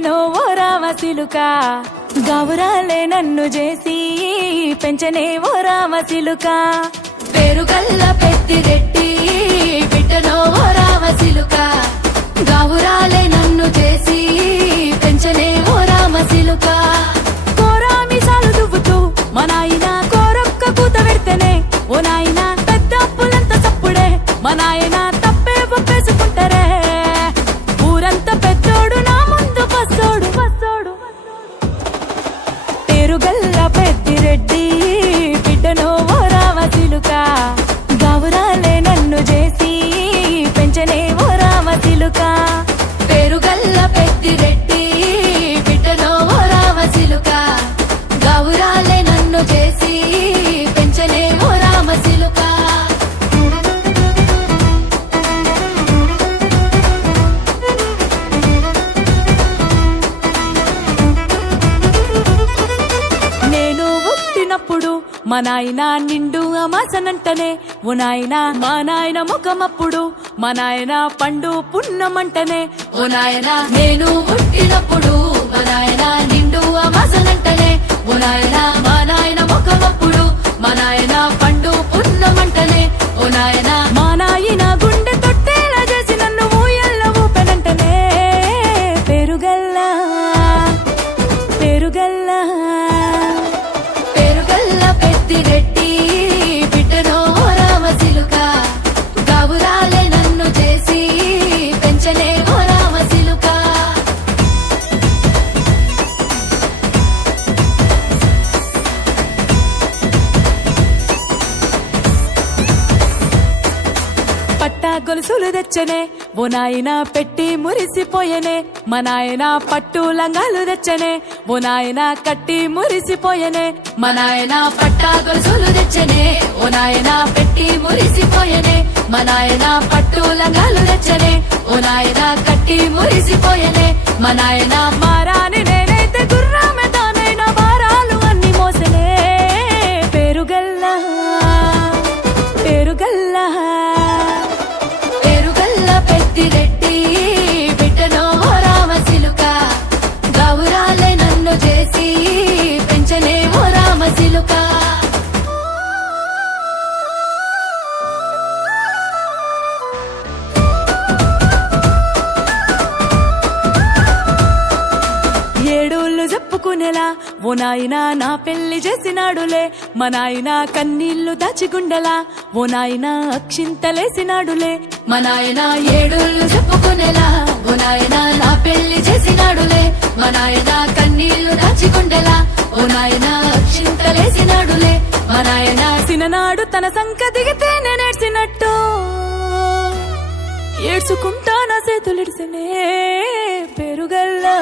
బిడ్డనో ఓ రామసిలుక గౌరాలే నన్ను చేసి పెంచనే ఓ రామసిలుక పేరుగల్ల పెద్దిరెడ్డి బిడ్డనో ఓ రామసిలుక గౌరాలే నన్ను చేసి పెంచనే ఓ రామసిలుక కోరామిసాలు దువ్వుతూ మా నాయన కోరొక్క కూత పెడితేనే ఓ నాయన పెద్ద అప్పులంత సప్పుడే మా నాయన తప్పే ఒప్పేసుకుంటారే ఊరంతా పెద్దోడు నా ముందు బస్సోడు బస్సోడు పేరుగల్ల పెద్దిరెడ్డి బిడ్డనో ఓ రామసిలుక గౌరాలే నన్ను చేసి పెంచనే ఓ రామసిలుక పేరుగల్ల పెద్దిరెడ్డి బిడ్డనో ఓ రామసిలుక గౌరాలే నన్ను చేసి పెంచనే ఓ రామసిలుక నేను పుట్టినప్పుడు మా నాయన నిండు అమాసనంటనే ఓ నాయన మా నాయన ముఖమప్పుడు మా నాయన పండు పున్నమంటనే ఓ నాయనా నేను పుట్టినప్పుడు మా నాయన నిండు అమాసనంటనే ఓ నాయనా మా నాయన ముఖమప్పుడు మా నాయన పండు పున్నమంటనే ఓ నాయనా మా నాయన గుండె తొట్టేలా చేసి నన్ను ఊయల్ల ఊపెనంటనే పెరుగల్లా పెరుగల్లా పేరుగల్ల పెద్దిరెడ్డి బిడ్డనో ఓ రామసిలుక గౌరాలే నన్ను చేసి పెంచనే ఓ రామసిలుక పట్టా గొలుసులు తెచ్చనే ఓ నాయన పెట్టి మురిసిపోయనే మా నాయన పట్టు లంగాలు తెచ్చనే ఓ నాయన కట్టి మురిసిపోయనే మా నాయన పట్టా గొలుసులు తెచ్చనే ఓ నాయన పెట్టి మురిసిపోయనే మా నాయన పట్టు లంగాలు తెచ్చనే ఓ నాయన కట్టి మురిసిపోయనే మా నాయన మారాని నేనైతే గుర్రామె తానైన భారాలు అన్ని మోసనే పేరుగల్లా పేరుగల్లా పేరుగల్ల పెద్దిరెడ్డి బిడ్డనో ఓ రామసిలుక గౌరాలే నన్ను చేసి పెంచనే ఓ రామసిలుక ఏడోళ్ళు చెప్పుకునేలా ఓ నాయన నా పెళ్లి చేసినాడులే మా నాయన కన్నీళ్లు దాచిగుండెలా ఓ నాయన అక్షింతలేసినాడులే మా నాయన ఏడుళ్ళు చెప్పుకునేలా ఓ నాయన నా పెళ్లి చేసినాడులే మా నాయన కన్నీళ్లు దాచికుండెలా ఓ నాయన అక్షింతలేసినాడులే మా నాయన సిననాడు తన సంక దిగితే నేనేడ్చినట్టు ఏడ్చుకుంటా నా చేతులిడిసినే పెరుగల్లా